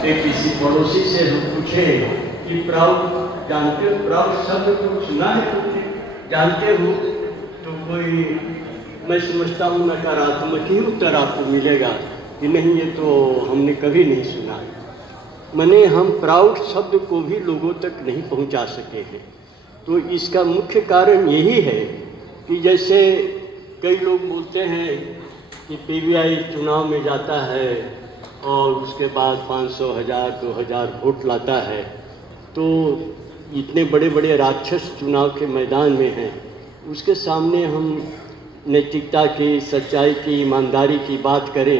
एक किसी पड़ोसी से हम पूछे कि प्राउड जानते हो, प्राउड शब्द को सुना है तुमने, जानते हो? तो कोई, मैं समझता हूँ नकारात्मक ही उत्तर आपको मिलेगा कि नहीं, ये तो हमने कभी नहीं सुना। मने हम प्राउड शब्द को भी लोगों तक नहीं पहुँचा सके हैं। तो इसका मुख्य कारण यही है कि जैसे कई लोग बोलते हैं कि पीवीआई चुनाव में जाता है और उसके बाद 500, 1000, 2000 वोट लाता है, तो इतने बड़े बड़े राक्षस चुनाव के मैदान में हैं, उसके सामने हम नैतिकता की, सच्चाई की, ईमानदारी की बात करें,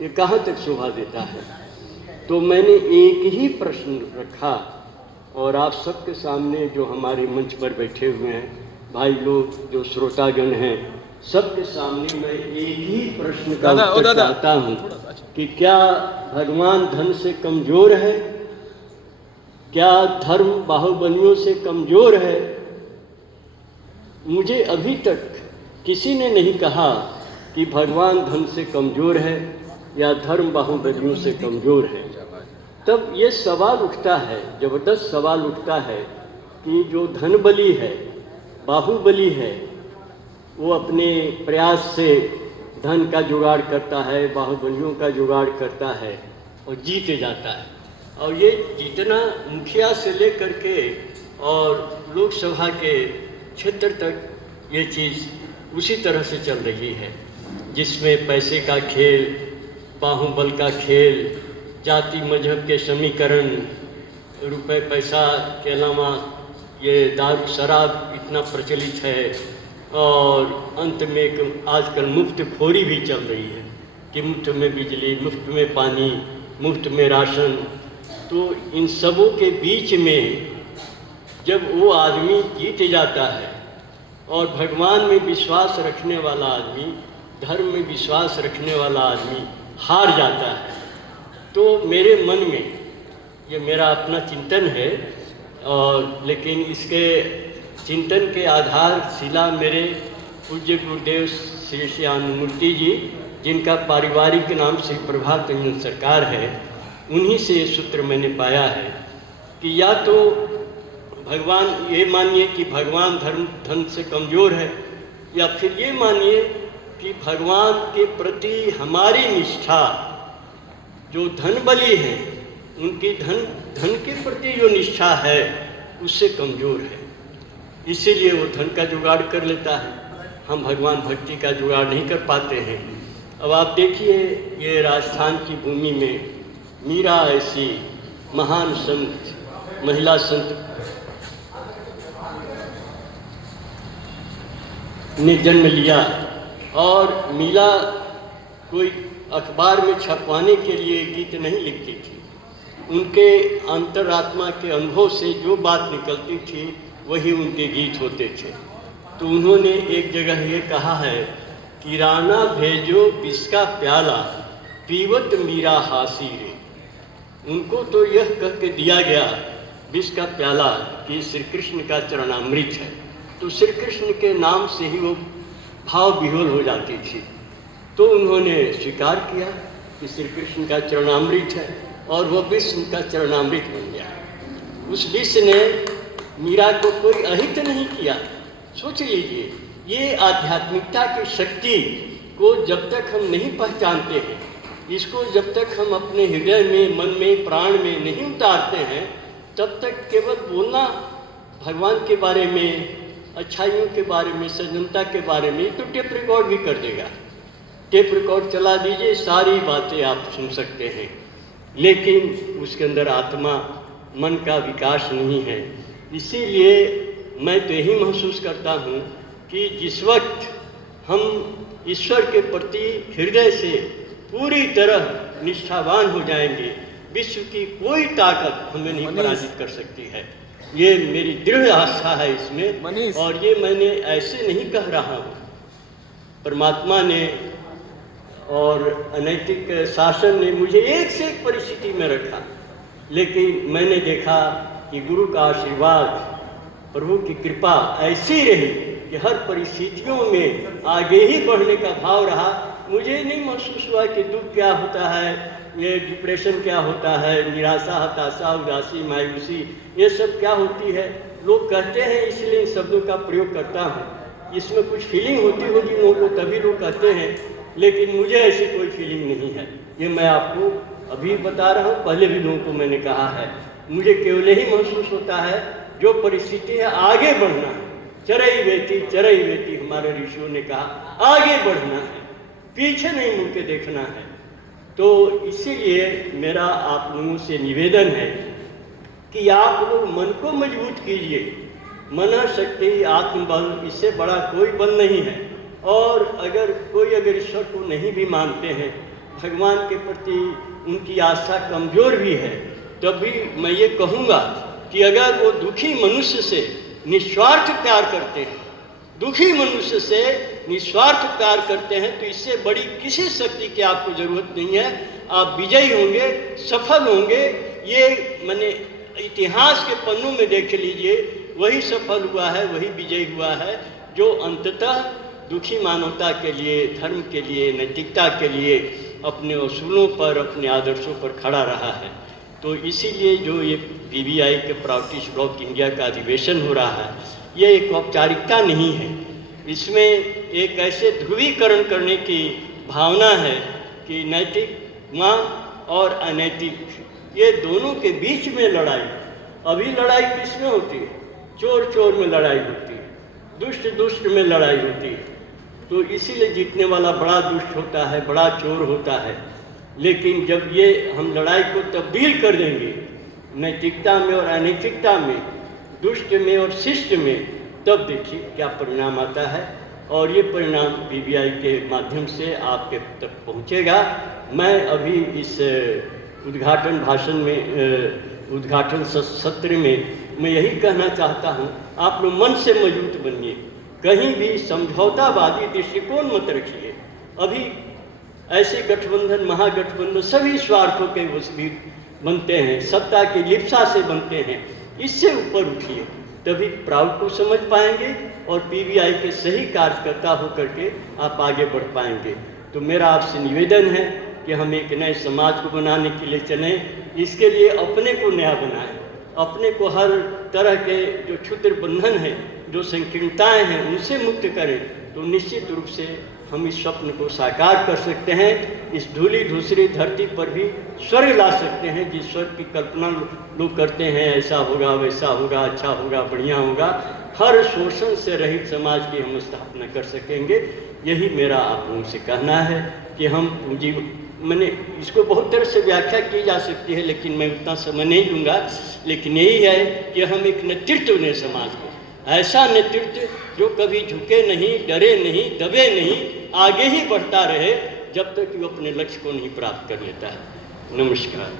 ये कहाँ तक शोभा देता है? तो मैंने एक ही प्रश्न रखा और आप सबके सामने, जो हमारे मंच पर बैठे हुए हैं भाई लोग, जो श्रोतागण हैं, सबके सामने मैं एक ही प्रश्न का उत्तर चाहता हूँ कि क्या भगवान धन से कमज़ोर है? क्या धर्म बाहुबलियों से कमज़ोर है? मुझे अभी तक किसी ने नहीं कहा कि भगवान धन से कमज़ोर है या धर्म बाहुबलियों से कमज़ोर है। तब ये सवाल उठता है, ज़बरदस्त सवाल उठता है कि जो धन बली है, बाहुबली है, वो अपने प्रयास से धन का जुगाड़ करता है, बाहुबलियों का जुगाड़ करता है और जीत जाता है। और ये जीतना मुखिया से लेकर के और लोकसभा के क्षेत्र तक ये चीज़ उसी तरह से चल रही है, जिसमें पैसे का खेल, बाहुबल का खेल, जाति मजहब के समीकरण, रुपए पैसा के अलावा ये दारू शराब इतना प्रचलित है, और अंत में आजकल मुफ्त खोरी भी चल रही है कि मुफ्त में बिजली, मुफ्त में पानी, मुफ्त में राशन। तो इन सबों के बीच में जब वो आदमी जीत जाता है और भगवान में विश्वास रखने वाला आदमी, धर्म में विश्वास रखने वाला आदमी हार जाता है, तो मेरे मन में, ये मेरा अपना चिंतन है, और लेकिन इसके चिंतन के आधारशिला मेरे पूज्य गुरुदेव श्री श्याममूर्ति जी, जिनका पारिवारिक नाम श्री प्रभात रंजन सरकार है, उन्हीं से ये सूत्र मैंने पाया है कि या तो भगवान, ये मानिए कि भगवान धन से कमज़ोर है, या फिर ये मानिए कि भगवान के प्रति हमारी निष्ठा, जो धन बली हैं, उनकी धन के प्रति जो निष्ठा है उससे कमज़ोर है, इसीलिए वो धन का जुगाड़ कर लेता है। हम भगवान भक्ति का जुगाड़ नहीं कर पाते हैं। अब आप देखिए, ये राजस्थान की भूमि में मीरा ऐसी महान संत, महिला संत ने जन्म लिया, और मीरा कोई अखबार में छपवाने के लिए गीत नहीं लिखती थी। उनके अंतरात्मा के अनुभव से जो बात निकलती थी वही उनके गीत होते थे। तो उन्होंने एक जगह ये कहा है कि राना भेजो विष का प्याला, पीवत मीरा हासी रे। उनको तो यह कह के दिया गया विष का प्याला कि श्री कृष्ण का चरणामृत है, तो श्री कृष्ण के नाम से ही वो भाव विह्वल हो जाती थी। तो उन्होंने स्वीकार किया कि श्री कृष्ण का चरणामृत है, और वह विष उनका चरणामृत बन गया। उस विष ने मीरा को कोई अहित नहीं किया। सोच लीजिए, ये आध्यात्मिकता की शक्ति को जब तक हम नहीं पहचानते हैं, इसको जब तक हम अपने हृदय में, मन में, प्राण में नहीं उतारते हैं, तब तक केवल बोलना भगवान के बारे में, अच्छाइयों के बारे में, सज्जनता के बारे में, तो टेप रिकॉर्ड भी कर देगा। टेप रिकॉर्ड चला दीजिए, सारी बातें आप सुन सकते हैं, लेकिन उसके अंदर आत्मा, मन का विकास नहीं है। इसीलिए मैं तो यही महसूस करता हूँ कि जिस वक्त हम ईश्वर के प्रति हृदय से पूरी तरह निष्ठावान हो जाएंगे, विश्व की कोई ताकत हमें नहीं पराजित कर सकती है। ये मेरी दृढ़ आस्था है इसमें, और ये मैंने ऐसे नहीं कह रहा हूँ। परमात्मा ने और अनैतिक शासन ने मुझे एक से एक परिस्थिति में रखा, लेकिन मैंने देखा कि गुरु का आशीर्वाद, प्रभु की कृपा ऐसी रही कि हर परिस्थितियों में आगे ही बढ़ने का भाव रहा। मुझे नहीं महसूस हुआ कि दुख क्या होता है, ये डिप्रेशन क्या होता है, निराशा, हताशा, उदासी, मायूसी, ये सब क्या होती है। लोग कहते हैं, इसलिए इन शब्दों का प्रयोग करता हूँ। इसमें कुछ फीलिंग होती होगी लोगों को, तभी लोग कहते हैं, लेकिन मुझे ऐसी कोई फीलिंग नहीं है। ये मैं आपको अभी बता रहा हूँ, पहले भी लोगों को मैंने कहा है। मुझे केवल ही महसूस होता है, जो परिस्थिति है आगे बढ़ना है। चरई वेती हमारे ऋषियों ने कहा, आगे बढ़ना है, पीछे नहीं मुड़ के देखना है। तो इसीलिए मेरा आप लोगों से निवेदन है कि आप लोग मन को मजबूत कीजिए। मन शक्ति, आत्मबल, इससे बड़ा कोई बल नहीं है। और अगर ईश्वर को नहीं भी मानते हैं, भगवान के प्रति उनकी आस्था कमज़ोर भी है, तब भी मैं ये कहूँगा कि अगर वो दुखी मनुष्य से निस्वार्थ प्यार करते हैं, दुखी मनुष्य से निस्वार्थ प्यार करते हैं, तो इससे बड़ी किसी शक्ति की आपको ज़रूरत नहीं है। आप विजयी होंगे, सफल होंगे। ये मैंने इतिहास के पन्नों में देख लीजिए, वही सफल हुआ है, वही विजयी हुआ है, जो अंततः दुखी मानवता के लिए, धर्म के लिए, नैतिकता के लिए अपने असूलों पर, अपने आदर्शों पर खड़ा रहा है। तो इसीलिए जो ये पीबीआई के प्राउड ब्लॉक इंडिया का अधिवेशन हो रहा है, ये एक औपचारिकता नहीं है। इसमें एक ऐसे ध्रुवीकरण करने की भावना है कि नैतिक माँ और अनैतिक, ये दोनों के बीच में लड़ाई। अभी लड़ाई किस में होती है? चोर चोर में लड़ाई होती है, दुष्ट दुष्ट में लड़ाई होती है। तो इसीलिए जीतने वाला बड़ा दुष्ट होता है, बड़ा चोर होता है। लेकिन जब ये हम लड़ाई को तब्दील कर देंगे नैतिकता में और अनैतिकता में, दुष्ट में और शिष्ट में, तब देखिए क्या परिणाम आता है। और ये परिणाम पीबीआई के माध्यम से आपके तक पहुंचेगा। मैं अभी इस उद्घाटन भाषण में, उद्घाटन सत्र में मैं यही कहना चाहता हूँ, आप लोग मन से मजबूत बनिए, कहीं भी समझौतावादी दृष्टिकोण मत रखिए। अभी ऐसे गठबंधन, महागठबंधन सभी स्वार्थों के वशीभूत बनते हैं, सत्ता की लिप्सा से बनते हैं। इससे ऊपर उठिए, तभी प्राउड को समझ पाएंगे और पीबीआई के सही कार्यकर्ता होकर के आप आगे बढ़ पाएंगे। तो मेरा आपसे निवेदन है कि हम एक नए समाज को बनाने के लिए चलें। इसके लिए अपने को नया बनाएं, अपने को हर तरह के जो क्षुद्र बंधन हैं, जो संकीर्णताएं हैं, उनसे मुक्त करें। तो निश्चित रूप से हम इस स्वप्न को साकार कर सकते हैं। इस धूली धूसरी धरती पर भी स्वर्ग ला सकते हैं। जिस स्वर्ग की कल्पना लोग करते हैं, ऐसा होगा, वैसा होगा, अच्छा होगा, बढ़िया होगा, हर शोषण से रहित समाज की हम स्थापना कर सकेंगे। यही मेरा आप लोगों से कहना है कि हम पूंजी, मैंने इसको बहुत तरह से व्याख्या की जा सकती है, लेकिन मैं उतना समय नहीं दूंगा। लेकिन यही है कि हम एक नेतृत्व दें समाज को, ऐसा नेतृत्व जो कभी झुके नहीं, डरे नहीं, दबे नहीं, आगे ही बढ़ता रहे जब तक वो अपने लक्ष्य को नहीं प्राप्त कर लेता है। नमस्कार।